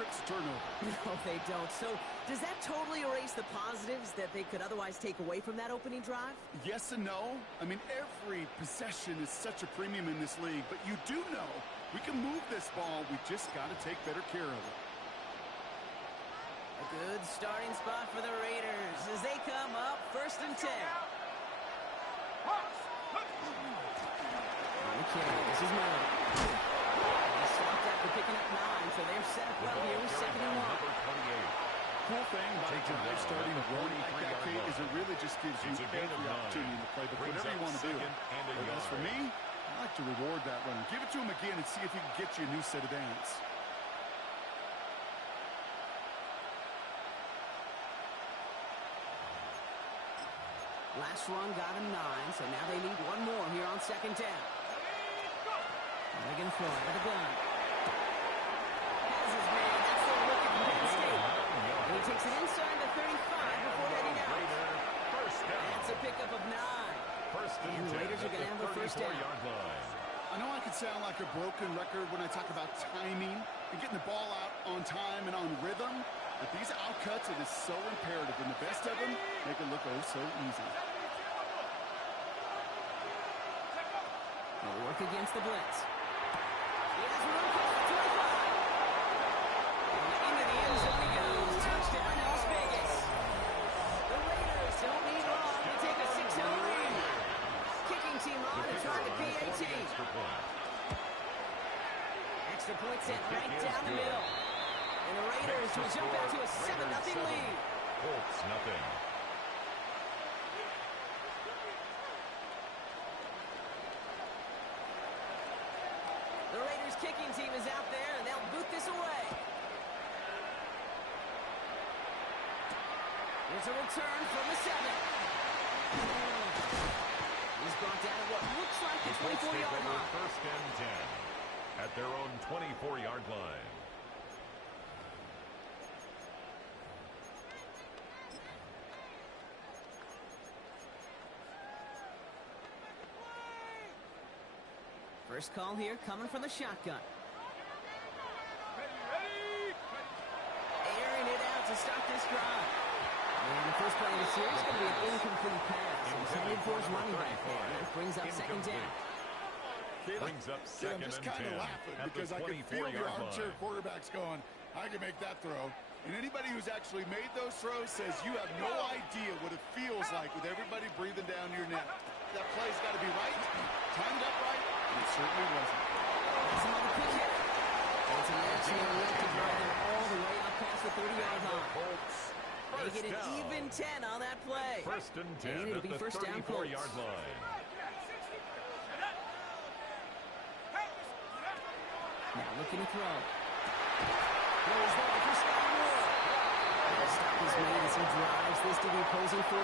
trips a turnover. No, they don't. So does that totally erase the positives that they could otherwise take away from that opening drive? Yes and no. I mean, every possession is such a premium in this league, but you do know we can move this ball. We just got to take better care of it. A good starting spot for the Raiders as they come up 1st and 10. This is Miller. They stopped after picking up 9, so they're set up well here with 2nd and 1. Cool thing about a drive starting a run like that, Kate, is it really just gives you every opportunity to play whatever you want to do. But as for me, I like to reward that runner. Give it to him again and see if he can get you a new set of downs. Last run got him 9, so now they need one more here on 2nd down. They're going to throw out of the gun. Has his man. That's the rookie from Penn State. And he takes it inside the 35 before heading out. That's a pickup of 9. And the Raiders are going to have a 1st down. I know I can sound like a broken record when I talk about timing and getting the ball out on time and on rhythm, but these outcuts, it is so imperative, and the best of them make it look oh so easy. They'll work against the blitz. He has room for the 25. And into the end zone he goes. Touchdown, Las Vegas. The Raiders don't need long to take a 6-0 lead. Kicking team on to try the PAT. Extra point sent right down the middle. And the Raiders will jump out to a 7-0 lead. Colts, nothing. The Raiders kicking team is out there, and they'll boot this away. Here's a return from the 7. He's brought down at what looks like the 24-yard line. 1st and 10 at their own 24-yard line. First call here coming from the shotgun. Airing it out to start this drive. And the first play of the series is going to be an incomplete pass. Intended for his running back there. And that brings up 2nd down. Brings up 2nd I'm just and 10 kind of laughing at because the I can feel the 24-yard armchair line. quarterbacks going, I can make that throw. And anybody who's actually made those throws says you have no idea what it feels like with everybody breathing down your neck. That play's got to be right, timed up right, and it certainly wasn't. That's another quick hit. It's a national lift to drive them all the way up past the 30-yard line. They get an even 10 on that play. 1st and 10 and it'll be at the 34-yard line. Now looking to throw. Throws there for Scott Moore. The stop is made as he drives this to the opposing 43.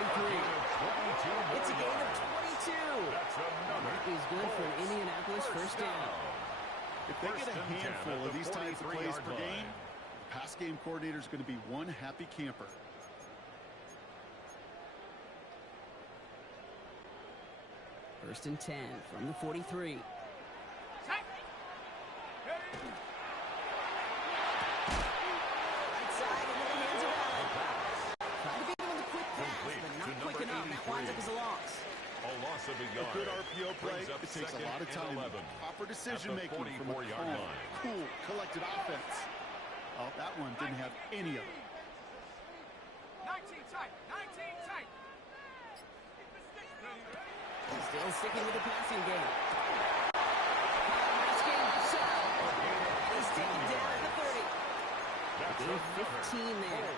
It's a gain of 22. That is good for an Indianapolis 1st down. If they get a handful of these types of plays per game, the pass game coordinator is going to be one happy camper. First and 10 from the 43. A good RPO play, it takes a lot of time. Proper decision-making from a calm, cool, collected offense. Oh, that one didn't have any of it. 19 tight, 19 tight. Still sticking with the passing game. He's taken down at the 30. Gain 15 there.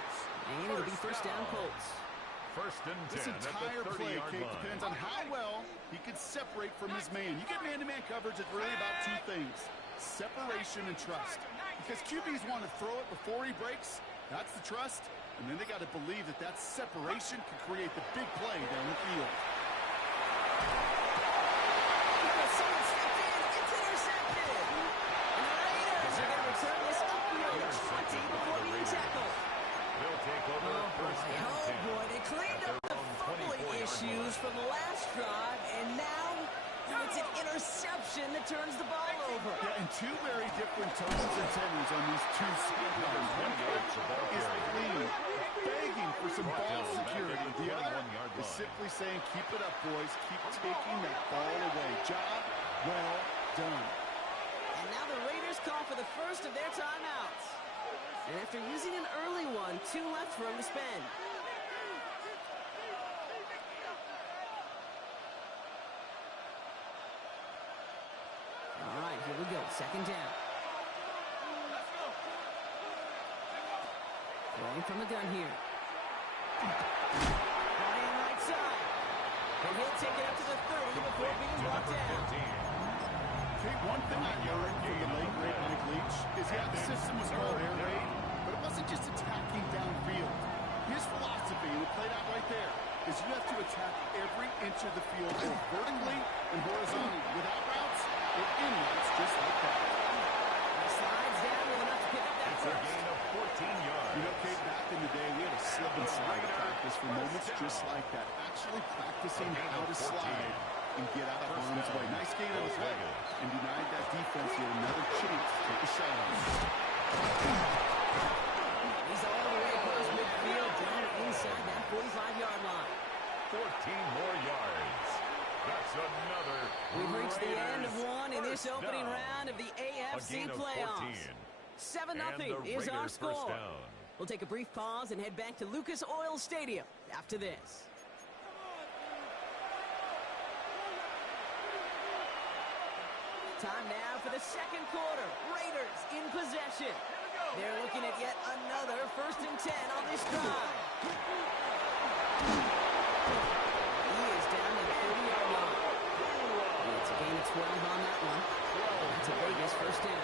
And it'll be 1st down Colts. 1st and 10 this entire at the play, 30-yard Kate, line. depends on how well he can separate from his man. You get man-to-man coverage, it's really about 2 things, separation and trust. Because QBs want to throw it before he breaks, that's the trust, and then they got to believe that that separation can create the big play down the field. Someone stepped in, it's intercepted. And the Raiders are going to return this up the middle of 20 before being tackled. They'll take over first and 10. Oh boy, they cleaned up the fumbling issues from the last drive, and now it's an interception that turns the ball over. Yeah, and 2 very different tones and tenors on these 2 sidelines. the ball is carrier. clean, begging for some Brought ball down back security. at the The other 21-yard is line. simply saying, keep it up, boys. Keep taking that ball away. Job well done. And now the Raiders call for the first of their timeouts. And after using an early one, 2 left for him to spend. All right, here we go. Second down. Throwing from the gun here. Right side. And he'll take it up to the 30 before being brought down. Okay, one thing I learned from the late great Nick Leach is, yeah, the system was called air raid, but it wasn't just attacking downfield. His philosophy, and it played out right there, is you have to attack every inch of the field, both vertically and horizontally, without routes or in routes, just like that. He slides down with enough to pick up that It's a first. gain of 14 yards. You know, Kate, back in the day, we had a slip and slide practice for moments just like that. Actually practicing how to slide and get out of harm's way. Nice gain on the play, and denied that defense yet another chance to take a shot on him. He's all the way across midfield, down inside that 45-yard line. 14 more yards. That's another. We've reached the end of Raiders one in this first opening down. round of the A AFC gain of playoffs. 14. 7-0 And the is our Raiders first score. down. We'll take a brief pause and head back to Lucas Oil Stadium after this. Time now for the second quarter. Raiders in possession. They're looking at yet another 1st and 10 on this drive. He is down to the 30-yard line. It's a gain of 12 on that one. That's a Vegas first down.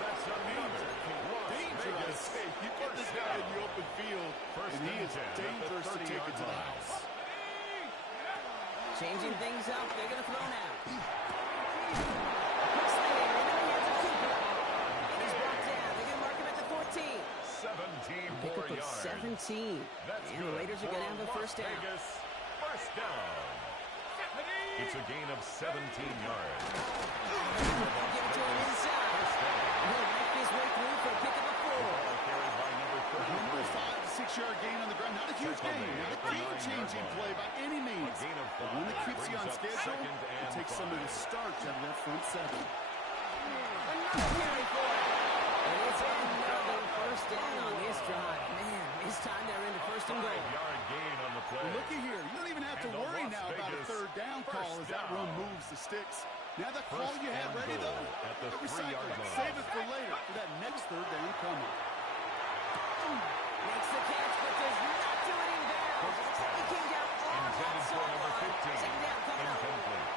That's another. Dangerous. Hey, you get this guy in the open field, and he is dangerous to take it to the house. Changing things up. They're going to throw now. Puts the air into the hands of Cooper. And he's brought down. They're going to mark him at the 14. 17 Pick more up of yards. 17. That's And the good Raiders are going to have for the first down. Vegas. First down. It's a gain of 17 yards. They'll give it to him inside. First down. He'll make his way through for a pick of a 4. Ball carried by number Number 33. 5 to 6 yard gain on the ground. Not a huge gain. Not a game-changing play by any means. A gain of But one that 5 keeps you on brings up schedule second and and takes some of the 5. starch out of that front 7. Another carry for it. And it's another first down on this drive. Man, this time they're into 1st and goal. 5-yard gain on the play. Looky here. You don't even have to And the worry Las now about a Vegas 3rd down call as that first run down. moves the sticks. Now that call First you had and ready, goal though, at the recycle 3-yard it. line. Save it for later for that next 3rd down coming. Makes the catch, but does not do it in bounds. He came down on that Intended for number sideline. 15. Second down coming up. Incomplete.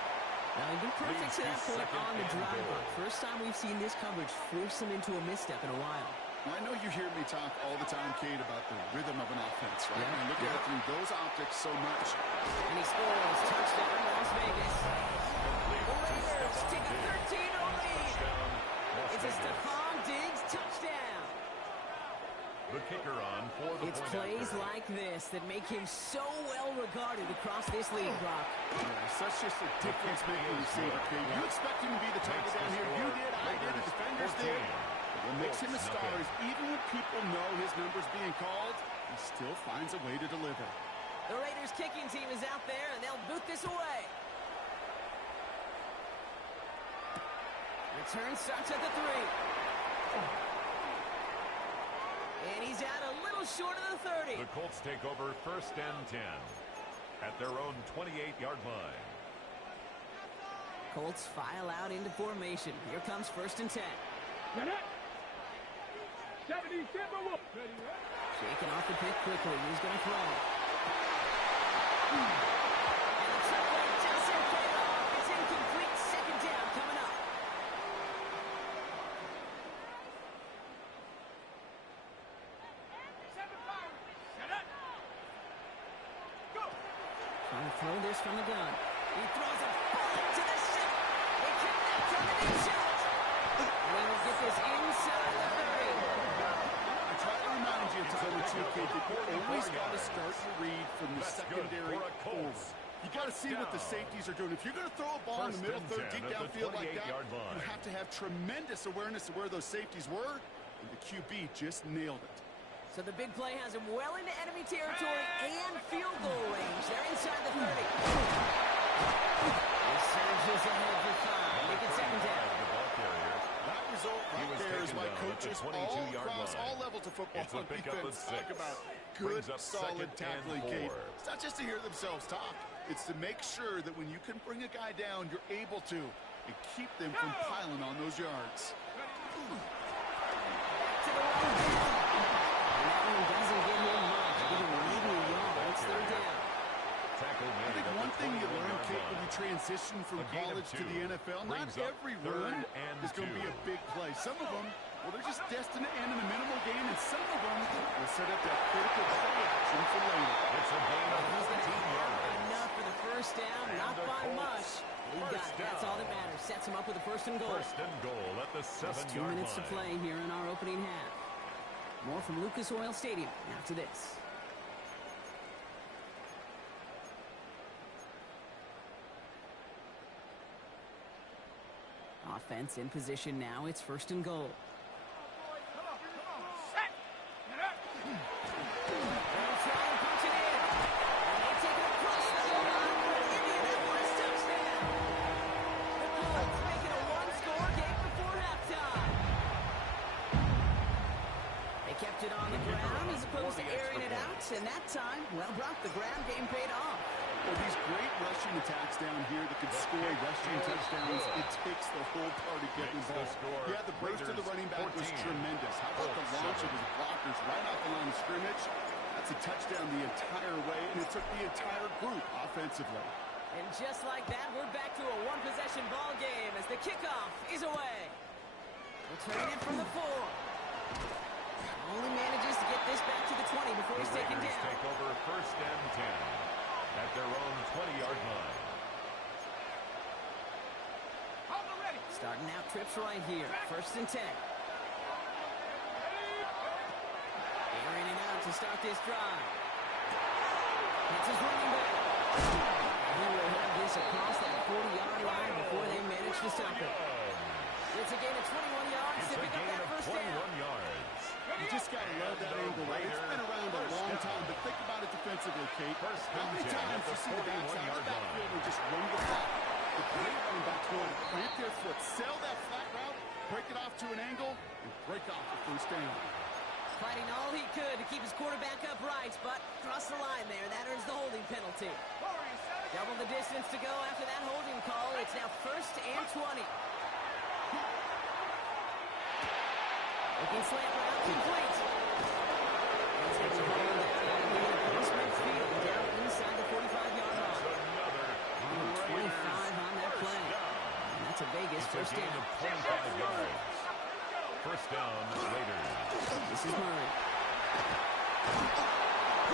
Now, he's been perfect Leads to that to point second on the and drive. goal. First time we've seen this coverage force him into a misstep in a while. Well, I know you hear me talk all the time, Kate, about the rhythm of an offense, right? Yeah. And look at it through those optics so much. And he scores. Touchdown, Las Vegas. The Raiders take a 13-0 lead. Touchdown, Las It's a Vegas. Stephon Diggs touchdown. The kicker on for the It's point plays after. like this that make him so well regarded across this league, Brock. Yeah, such just a difference-making receiver, Kate. You expect him to be the target down here. You did, I did, the defenders did. But what makes him a star is even when people know his number's being called, he still finds a way to deliver. The Raiders kicking team is out there, and they'll boot this away. Return starts at the 3. And he's out a little short of the 30. The Colts take over 1st and 10 at their own 28-yard line. Colts file out into formation. Here comes 1st and 10. Shaking off the pick quickly. He's going to throw. And the trick play doesn't pay off. It's incomplete. Second down coming up. Trying to throw this from the gun. He throws a bullet to the ship. They connect on the deep shot. We will get this inside the 30. I try to remind you, to number 2, Kate, that you always got to start your read from the That's good secondary for a forward. Colts. You got to see what the safeties are doing. If you're going to throw a ball in the middle third, deep downfield like that, you have to have tremendous awareness of where those safeties were, and the QB just nailed it. So the big play has him well into enemy territory and field goal range. They're inside the 30. He surges ahead for 5. Make it second down. The ball carrier. That result right there is why coaches all 22-yard across line. all levels of football It's a and pickup of defense talk 6. about Brings good, up solid 2nd and tackling, 4. Kate. It's not just to hear themselves talk. It's to make sure that when you can bring a guy down, you're able to, and keep them from piling on those yards. Back to the run. And that one doesn't get him much. Give him 80 yards. Third down. Tackle I made think at one the thing you learn, 21-yard Kate, when line. you transition from A gain of college to 2. the NFL, not Brings up every 3rd run and is going to be 2. a big play. Some of them, well, they're just destined to end in a minimal gain, and some of them will set up that critical play action for later. It's a gain of He's going to 14 have yards. enough for the first down. And Not the by Colts. much. He got it. That's all that matters. Sets him up with a first and goal. First and goal at the Just 2 7-yard minutes to line. play here in our opening half. More from Lucas Oil Stadium after this. Offense in position now. It's first and goal. Set. Get up. They'll try and punch it in. And they take it across the line for an Indianapolis touchdown. The Colts making a one-score game before halftime. They kept it on the ground as opposed to airing it out. And that time, well, Brock, the ground game paid off. Well, these great rushing attacks down here that can score rushing touchdowns, it takes the whole party getting Makes the involved. score. Yeah, the burst of the Raiders running back was 14. tremendous. How about the Colts launch of 7. his blockers right off the line of scrimmage? That's a touchdown the entire way, and it took the entire group offensively. And just like that, we're back to a one-possession ball game as the kickoff is away. Returning it from the 4. Only manages to get this back to the 20 before he's The taken Raiders down. take over first and 10 at their own 20-yard line. Hold it ready. Starting out trips right here. First and 10. Airing it out to start this drive. It's his running back. He will have this across that 40-yard line before they manage to stop it. It's a gain of 21 yards It's to a pick up gain that of first 21 down. yards. You just got to love that angle, right? It's been around a long time, but think about it defensively, Kate. First How many and 10 times at you the see the backside of the 41-yard backfield line. and just run the clock? The great running backs know how to plant their foot, sell that flat route, break it off to an angle, and break off the first down. Fighting all he could to keep his quarterback upright, but crossed the line there. That earns the holding penalty. Double the distance to go after that holding call. It's now first and 20. Looking slant route, complete. He's going to hold that post midfield down inside the 45-yard line. Another 25 on that play. And that's a Vegas It's a first gain down. of 25 yards. First down, Raiders. This is Murray.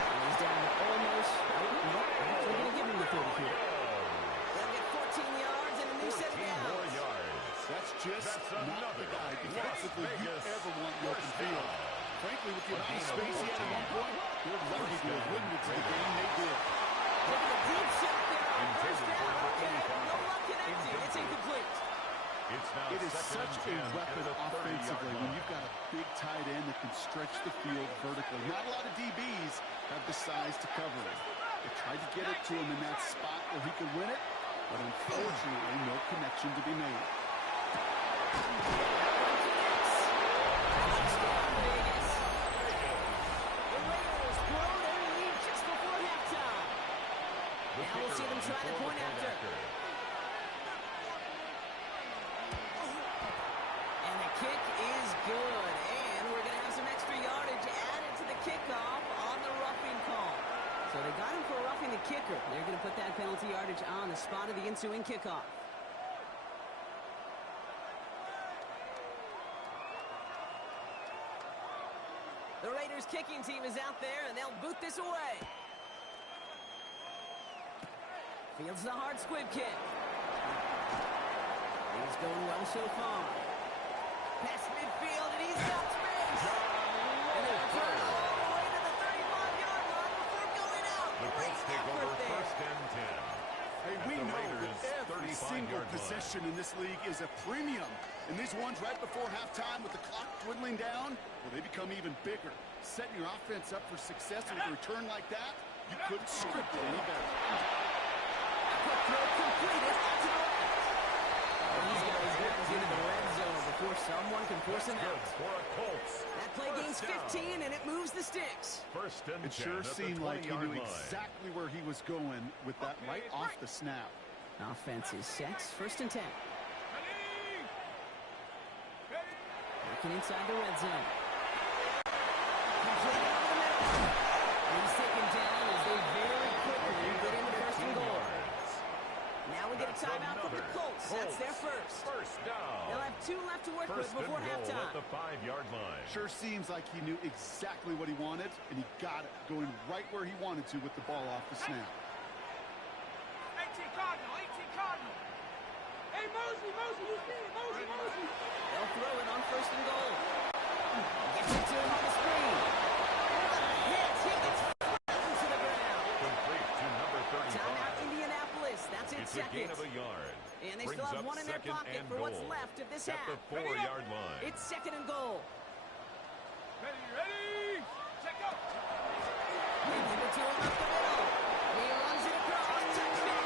And he's down to almost, they're going to give him the 30 here. They'll get 14 yards and a new set of 14 downs. more yards. That's just That's not the another guy Las defensively you Vegas ever want in the open first field. down. Frankly, with the A amount of gain of space he had at 14. one point, they're lucky to have limited to the game they did. Look at the deep shot there on first Intended down. for Okay, 85. no luck connected. It's incomplete. It's now It is second such and a 10 weapon at the 30-yard offensively when line. you've got a big tight end that can stretch the field vertically. Not a lot of DBs have the size to cover it. They tried to get it to him in that spot where he could win it, but unfortunately, no connection to be made. Touchdown, Vegas. The Raiders blow their lead just before halftime. The Now we'll see them kicker try the on point after. And the kick is good. And we're going to have some extra yardage added to the kickoff on the roughing call. So they got him for roughing the kicker. They're going to put that penalty yardage on the spot of the ensuing kickoff. The Raiders kicking team is out there, and they'll boot this away. Fields the hard squib kick. He's going well so far. Past midfield, and he's got space. And they'll turn all the way to the 35-yard line before going out. The Great Colts take effort over there. first and 10. Hey, At we the know Raiders' that every 35-yard single line. possession in this league is a premium. And these ones right before halftime with the clock dwindling down, well, they become even bigger. Setting your offense up for success with a return like that, you couldn't script it any better. Quick throw completed out to the left. These guys get into the red zone before someone can force him out. For a Colts. That play gains 15, and it moves the sticks. First and 10 It sure at the seemed like he 20-yard knew line. exactly where he was going with that right off the snap. Offense is set. First and 10. Working inside the red zone. Completed over the middle. And he's taken down as they very quickly get into first and goal. Now we get a timeout from the Colts. That's their first. First down. They'll have 2 left to work with First and before goal halftime. at the 5-yard line. Sure seems like he knew exactly what he wanted, and he got it, going right where he wanted to with the ball off the snap. 18 Cardinal, 18 Cardinal. Hey, Mosey, you see it, Mosey. They'll throw it on first and goal. Gets it to him on the screen. Hits. He gets flattened to the ground. Complete to number 35. Timeout Indianapolis. That's it, It's a second. gain of a yard. And they Brings still have up one in their second pocket and for what's goal. left of this At half. the 4-yard line. It's second and goal. Ready, check out. They give it to him up the middle. He runs it across. Touchdown.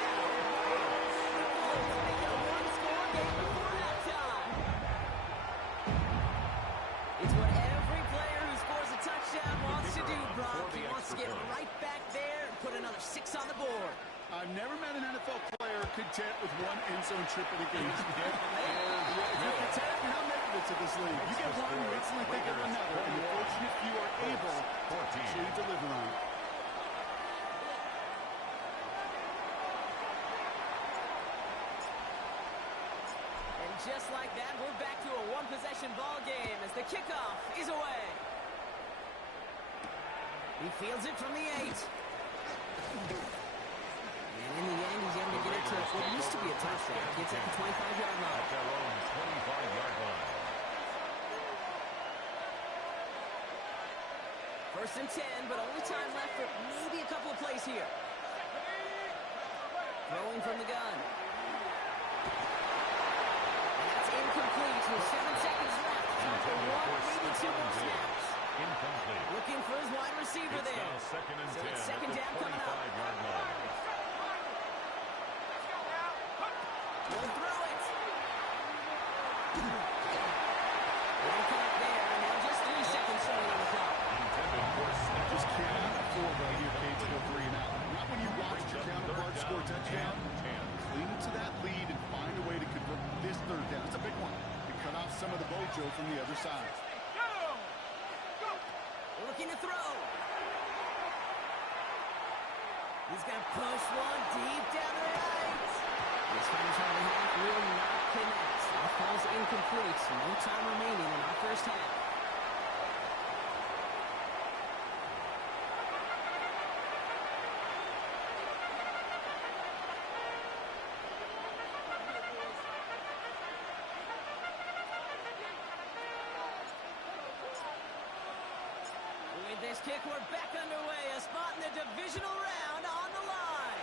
Colts make it a one-score game before halftime. It's what every player who scores a touchdown wants to do, Brock. He wants to get right back there and put another 6 on the board. I've never met an NFL player content with one end zone trip in a game. If you're content, you're not making it to this league. You get one, you instantly think of another, and the fortunate few are able to actually deliver on it. And just like that, we're back to a one-possession ball game as the kickoff is away. He fields it from the 8. And in the end, he's able to get it to what used to be a touchdown. Gets at the 25-yard line. At their own 25-yard line. First and 10, but only time left for maybe a couple of plays here. Throwing from the gun. And that's incomplete with 7 seconds left. Time for one, maybe 2 more snaps. Incomplete. Looking for his wide receiver It's there. now second and So 10 it's second at the down coming up. 25-yard line. Going through it. One cut there, and now just 3 seconds showing on the clock. Intended for snap. Just cannot afford right here, Kate, to go 3 and out. Not when you watched your counterpart score a touchdown. Cling to that lead and find a way to convert this 3rd down. It's a big one. To cut off some of the mojo from the other side. Looking to throw. He's going to push one deep down the right. This final shot of the half will not connect. That falls incomplete. No time remaining in our first half. With this kick, we're back underway. A spot in the divisional round on the line.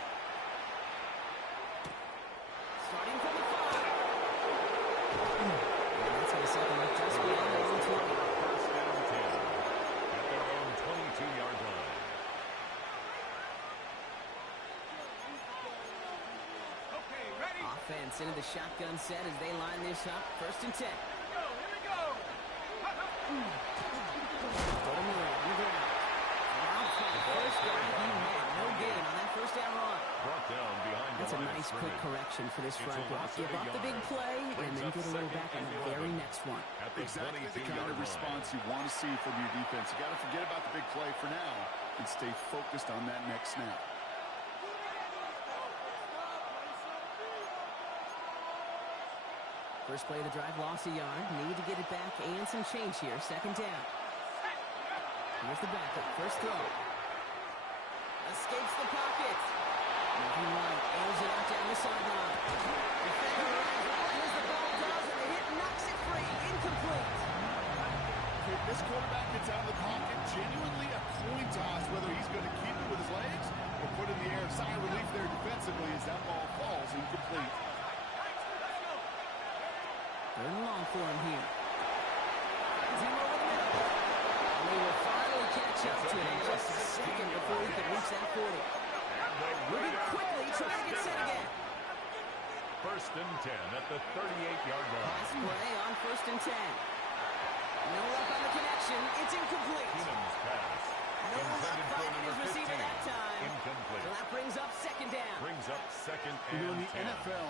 Starting from the 5. And that's going to set them up just beyond the own 20. First down 10 at their own 22-yard line. Okay, ready? Offense into the shotgun set as they line this up. First and 10. Here we go. Put him around the ground. Out for the first down. He had no gain on that first down run. Brought down behind That's the a line of nice quick scrimmage. correction for this It's front a block. loss of Give a up the big yard. play and Brings then up get a little second back on and the 11. very next one. At the Exactly the 22-yard kind of line. response you want to see from your defense. You got to forget about the big play for now and stay focused on that next snap. First play of the drive, lost a yard. Need to get it back and some change here. Second down. Here's the backup. First throw. Escapes the pocket. Moving right. Airs it out down the sideline. Defender runs right as the ball does, and the hit knocks it free. Incomplete. If this quarterback gets out of the pocket, genuinely a coin toss whether he's going to keep it with his legs or put it in the air. Sigh of relief there defensively as that ball falls incomplete. Third and long for him here. Finds him over the middle. And they will finally catch up to him just a second before he can reach that 40. Moving quickly, trying to get set again. First and 10 at the 38-yard line. Pass play on first and 10. No luck on the connection. It's incomplete. Keenum's pass. No luck Intended for finding his number receiver 15. that time. Incomplete. So that brings up second down. Brings up second You know, in and the 10. NFL,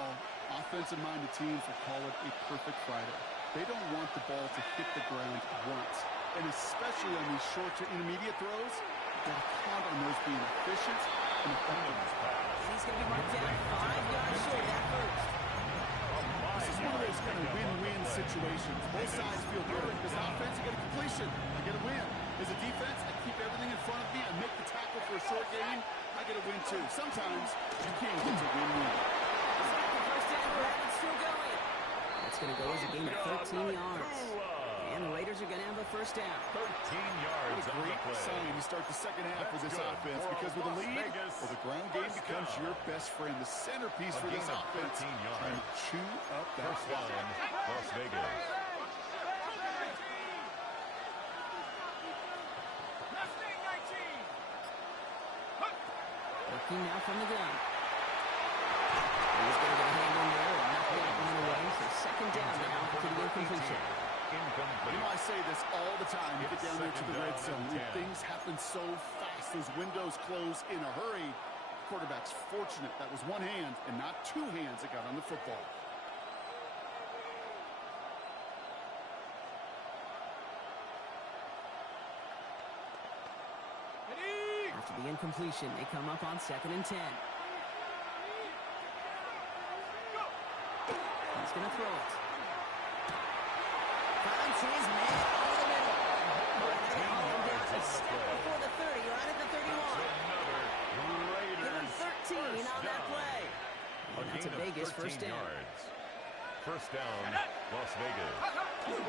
offensive-minded teams will call it a perfect Friday. They don't want the ball to hit the ground once. And especially on these short to intermediate throws, you've got to count on those being efficient and effective. And he's going to be marked down 5 yards short of that first. This is one of those kind of win-win situations. Both sides feel good. As an offense, I get a completion. I get a win. As a defense, I keep everything in front of me. I make the tackle for a short gain. I get a win, too. Sometimes you can't get to win-win. First down grab, it's still going. That's going to go as a gain of 13 yards. And the Raiders are going to have a first down. 13 yards on the Great play. sign to start the second half of this That's good offense, for because with a Las lead, Vegas. well, the ground game First becomes down. your best friend, the centerpiece for A this gain of offense. 13 yards. Trying to chew up that First clock. down, Las Vegas. Working now from the gun. He's going to get a hand in there and knock that one away. So second down now for the incompletion. You Incomplete. know, I say this all the time. You get It's down there to second the red down zone. and 10. Things happen so fast. Those windows close in a hurry. Quarterback's fortunate that was one hand and not two hands that got on the football. After the incompletion, they come up on second and 10. He's going to throw it. Finds his man over the middle. Step before the 30, right at the 31. Give him 13 on that play. And that's a Vegas first down. Yards. First down, Las Vegas. Going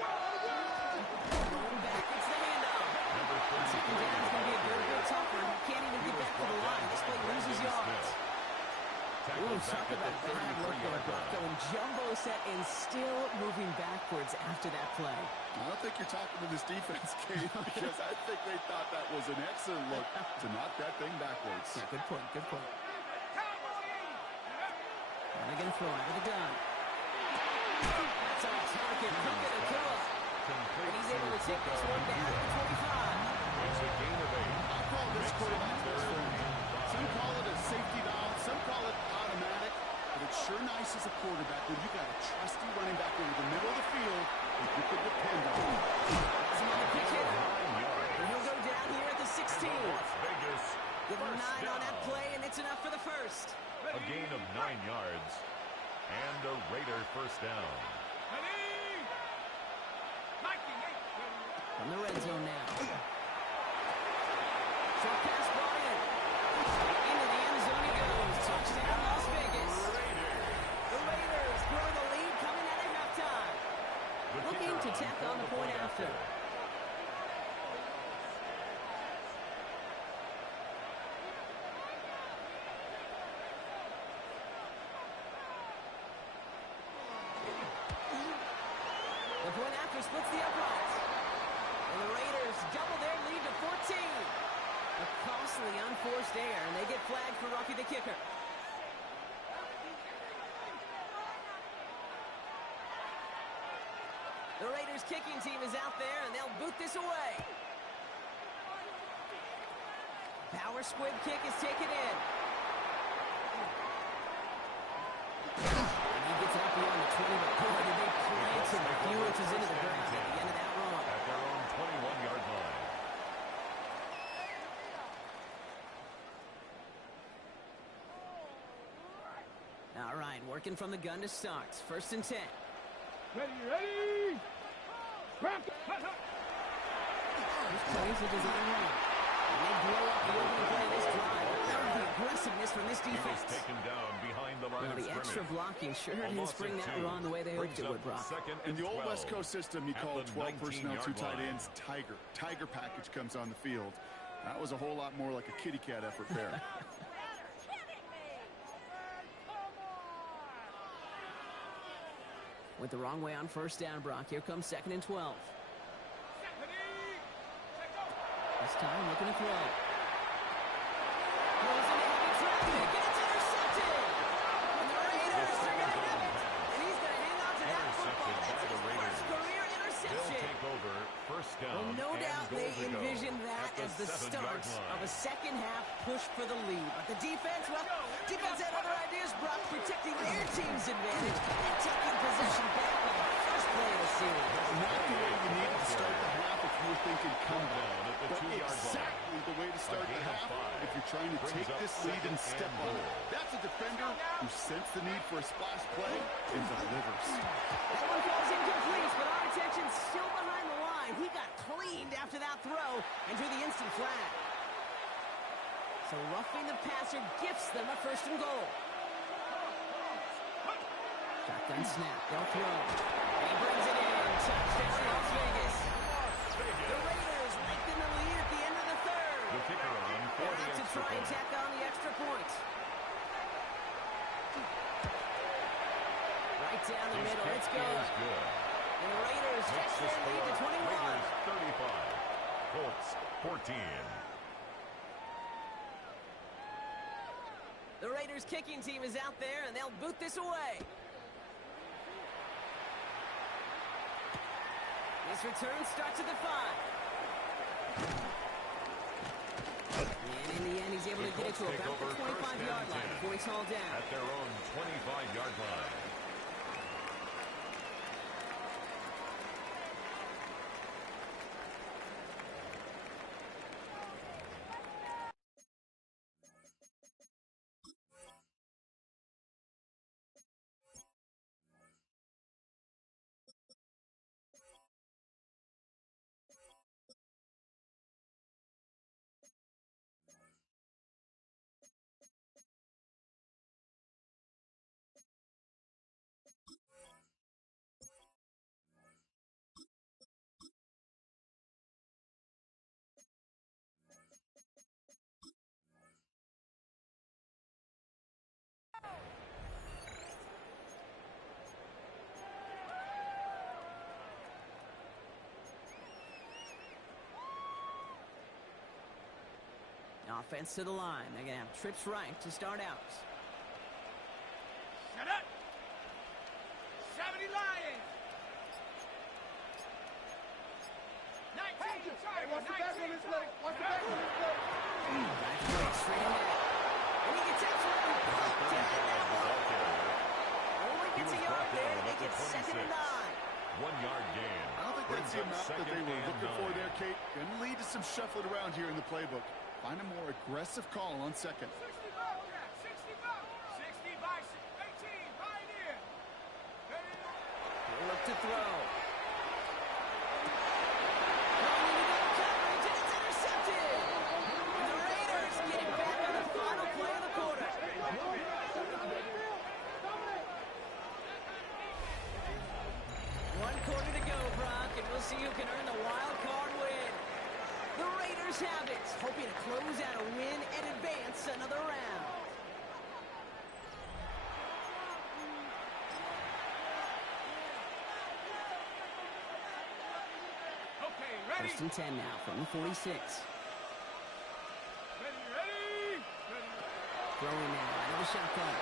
back, it's the handoff. Number Second 33. down is going to be a bit tougher. He can't even get back to the line. This play loses yards. Ooh, talk about a bad look there, Bronco. And jumbo set and still moving backwards after that play. I don't think you're talking to this defense, Kate, because I think they thought that was an excellent look to knock that thing backwards. Yeah, good point, good point. Now they're going to throw out of the gun. That's on target. Crooked and Killa. And he's able to take this one down at the 25. It's a gain of 8. I call this quarterback best friend. Some call it a safety valve, some call it automatic, but it's sure nice as a quarterback when you got a trusty running back over the middle of the field that you can depend on. That's another quick hit. 9 yards. And he'll go down here at the 16. Las Vegas. Give him 9 First on that down. play, and it's enough for the first. A gain of 9 yards. And a Raider first down. From the red zone now. Short pass ball in. Into the end zone he goes. Touchdown, Las Vegas. The Raiders grow the lead coming out of halftime. Looking to tack on the point after. The point after splits the uprights. And the Raiders double their lead to 14. A costly unforced error, and they get flagged for roughing the kicker. The Raiders kicking team is out there, and they'll boot this away. Power squib kick is taken in. And he gets out beyond the 20, but boy, did they plant him a few inches into the ground at the end of that run. At their own 21-yard line. All right, working from the gun to start. First and 10. Ready? Crack! This plays a design run. And they blow up the opening play of this drive. That would be aggressiveness from this He was defense. taken down behind the line Well, of the scrimmage. extra blocking sure didn't Almost spring at that 2. run the way they hoped Brings it up would, Brock. second In and the old 12. West Coast system, you At call the 12 personnel, 2 tight 19-yard line. ends, Tiger. Tiger package comes on the field. That was a whole lot more like a kitty cat effort there. Went the wrong way on first down, Brock. Here comes 2nd and 12. This time looking to throw. Throws into heavy traffic, and it's intercepted! And the Raiders are going to have it! And he's going to hang on to that football. That's his first career interception. They'll take over first down. Well, no doubt they envisioned that as the start of a second-half push for the lead. But the defense, well, defense had other ideas, Brock, protecting their team's advantage and taking possession back on the first play of the series. Not the way you needed to start the half if you were thinking comeback, but exactly the way to start the half if you're trying to take this lead and step on it. That's a defender who sensed the need for a splash play and delivers. That one falls incomplete, but our attention's still behind the line. He got cleaned after that throw and drew the instant flag. So roughing the passer gifts them a 1st and goal. Shotgun snap, they'll throw. And he brings it in. Touchdown Las Vegas. The Raiders lengthen the lead at the end of the 3rd. The kicker on for the to try and tack on the extra point. Right down the middle, it's good. And the Raiders take their lead to 21. Raiders 35, Colts 14. The Raiders kicking team is out there, and they'll boot this away. This return starts at the 5. And in the end, he's able to get it to about the 25-yard line before he's hauled down. At their own 25-yard line. Offense to the line. They're going to have trips right to start out. Shut up! 70 Lions! 19 Tigers! Watch the back on this play! Watch the back on this play! Back straight in there. And he gets absolutely poked in that one. Only gets a yard there to make it 2nd and 9. 1-yard gain. I don't think that's the amount that they were looking for there, Kate. Going to lead to some shuffling around here in the playbook. Find a more aggressive call on 2nd. 60 by 18, Pioneer. He'll look to throw. Coverage, and it's intercepted. And the Raiders get it back on the final play of the quarter. 1 quarter to go, Brock, and we'll see who can earn the wild card win. The Raiders have it, hoping to close out a win and advance another round. Okay, ready? 1st and 10 now from the 46. Ready? Throwing now out of the shotgun.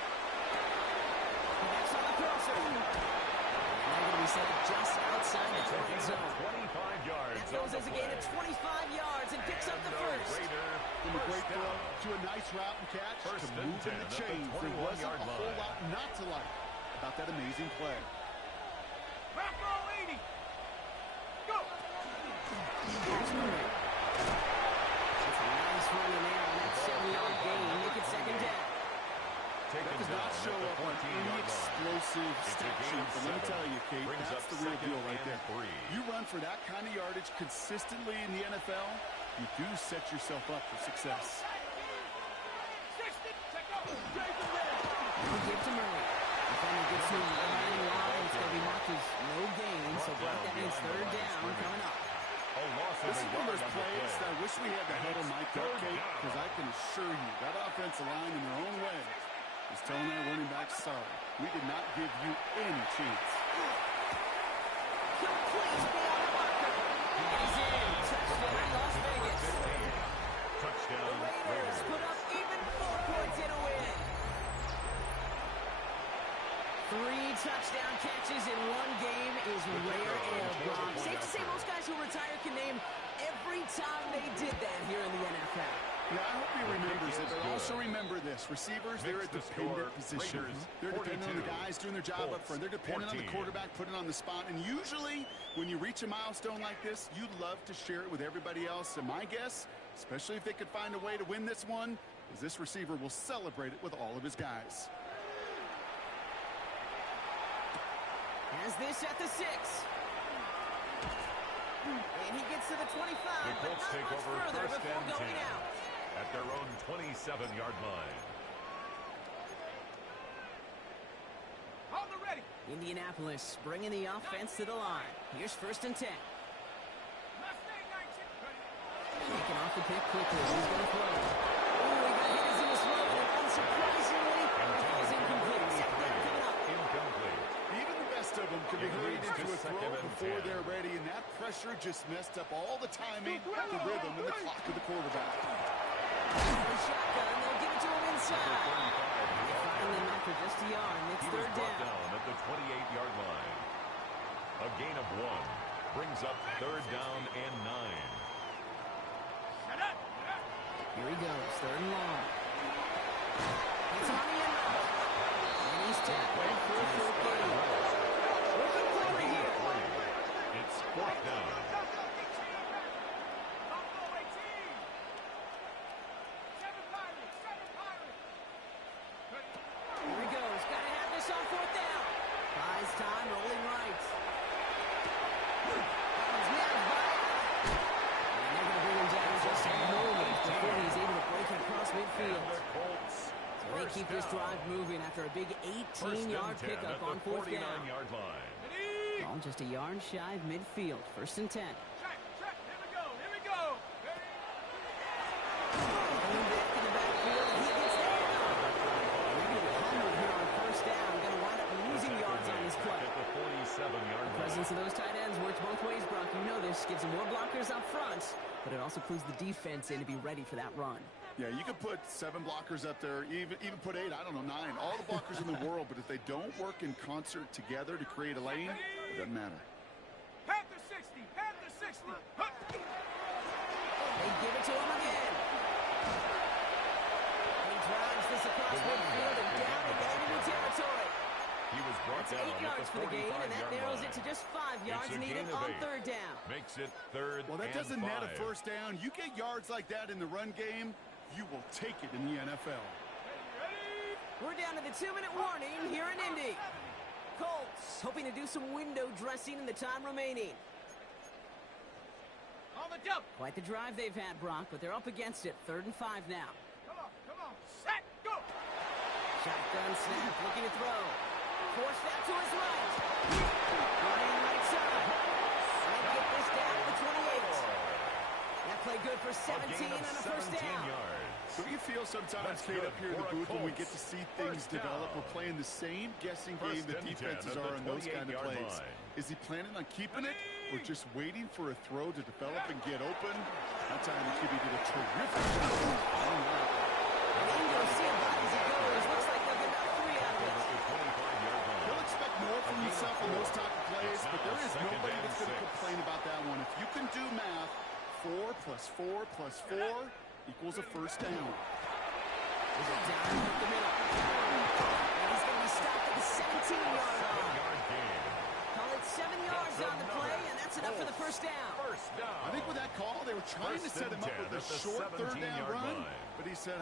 That's on the crosser. And they're going to be set just outside the red zone. 25 yards. That throws as a gain of 25 yards and picks up the first. From a great throw to a nice route and catch to move in the chains. There wasn't a whole lot not to like about that amazing play. Back roll 80. Go! Here's Murray. That's a nice run in there on that 7-yard gain. Make it 2nd down. That does not show up on any explosive stat sheet, but let me tell you, Kate, that's the real deal right there. You run for that kind of yardage consistently in the NFL, you do set yourself up for success. 60, check out. Now give to Murray. Defender gets to him behind the line. It's going to be marked as no gain, so Brock, that means 3rd down coming up. This is one of those plays that I wish we had the huddle mic'd up, Kate, because I can assure you that offensive line in their own way is telling our running backs, sorry, we did not give you any chance. Complete beyond the marker. He's in. Touchdown, Las Vegas. Touchdown, The Raiders Raiders. put up even 4 points in a win. 3 touchdown catches in one game is rare air, Bron. Safe to say most guys who retire can name every time they did that here in the NFL. Yeah, I hope he remembers it, but also remember this. Receivers, they're a dependent position. They're dependent on the guys doing their job up front. They're dependent on the quarterback putting on the spot. And usually, when you reach a milestone like this, you'd love to share it with everybody else. And my guess, especially if they could find a way to win this one, is this receiver will celebrate it with all of his guys. Has this at the 6. And he gets to the 25, The but Colts not take much over further first before and going 10 out. at their own 27-yard line. Hold it ready. Indianapolis bringing the offense to the line. Here's first and 10. Mustang 19. Shaking off the pick quickly. He's going to throw. Oh, he got hit as he was throwing, and unsurprisingly, it falls incomplete. Second down coming up. Incomplete. Even the best of them could be It hurried leads into to a throw second and before 10. they're ready, and that pressure just messed up all the timing, the rhythm, and the clock of the quarterback. Shotgun, they'll give it to him inside. They find them after just a yard, and it's He was third brought down. down at the 28-yard line. A gain of 1 brings up third down and 9. Shut up. Here he goes, third and long. It's on the end route. And he's tackled for a full gain. Looking forward here. It's fourth down. Here he goes, gotta have this on fourth down. Buys time, rolling right. He's nabbed by Allen. And they're gonna bring him down just a moment before he's able to break it across midfield. The Colts. So they keep this drive moving after a big 18-yard pickup on fourth down. 49-yard line. Ball just a yard shy of midfield. First and 10. Check, check. Here we go. Here we go. Going back in the backfield, and he gets there. They're going to be hammered here on first down. Going to wind up losing yards on this play. At the 47-yard line. Presence of those tight ends works both ways, Brock. You know this. Gives them more blockers up front, but it also clues the defense in to be ready for that run. Yeah, you could put 7 blockers up there, even put 8, I don't know, 9, all the blockers in the world, but if they don't work in concert together to create a lane, it doesn't matter. Panther 60. Panther 60. Huh. They give it to him again. And he drives this across midfield and down into enemy territory. He was brought That's down 8 yards at for the the gain, and that 45-yard narrows line. it to just 5 yards It's a needed gain of on 8. third down. Makes it third Well, that and doesn't 5. net a first down. You get yards like that in the run game, you will take it in the NFL. We're down to the 2-minute warning here in Indy. Colts hoping to do some window dressing in the time remaining. On the jump. Quite the drive they've had, Brock, but they're up against it. 3rd and 5 now. Come on. Come on. Set. Go. Shotgun snap, looking to throw. Forced that to his right. Running right side. And get this down to the 28. That play good for 17 on a first down. Yards. Don't you feel sometimes, Kate, up here in the booth when we get to see things develop? We're playing the same guessing game that defenses are on those kind of plays. Is he planning on keeping it or just waiting for a throw to develop and get open? That time the QB did a terrific job. And Ingram see about as he goes. Looks like they'll get about 3 out of it. He'll expect more from himself in those type of plays, but there is nobody that's going to complain about that one. If you can do math, 4 plus 4 plus 4 equals a first down. Is it down the middle? And he's going to be stopped at the 17-yard line. Call it 7 yards on the play, and that's enough for the first down. I think with that call, they were trying to set him up with a short third down run, but he said,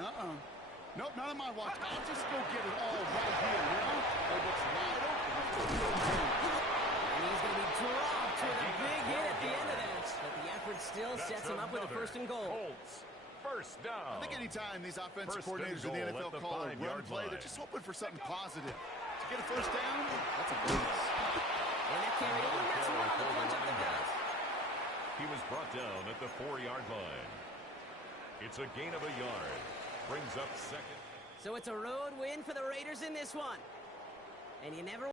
nope, not on my watch. I'll just go get it all right here, you know? It looks wide open. And he's going to be dropped with a big hit at the end of that. But the effort still sets him up with a first and goal. Colts, first down. I think anytime these offensive First coordinators and in the goal NFL at the call a 5-yard run play, they're line. just hoping for something positive. To get a first down, that's a bonus. And that carry only gets one on the punch up the gut. He was brought down at the 4-yard line. It's a gain of a yard. Brings up second. So it's a road win for the Raiders in this one. And you never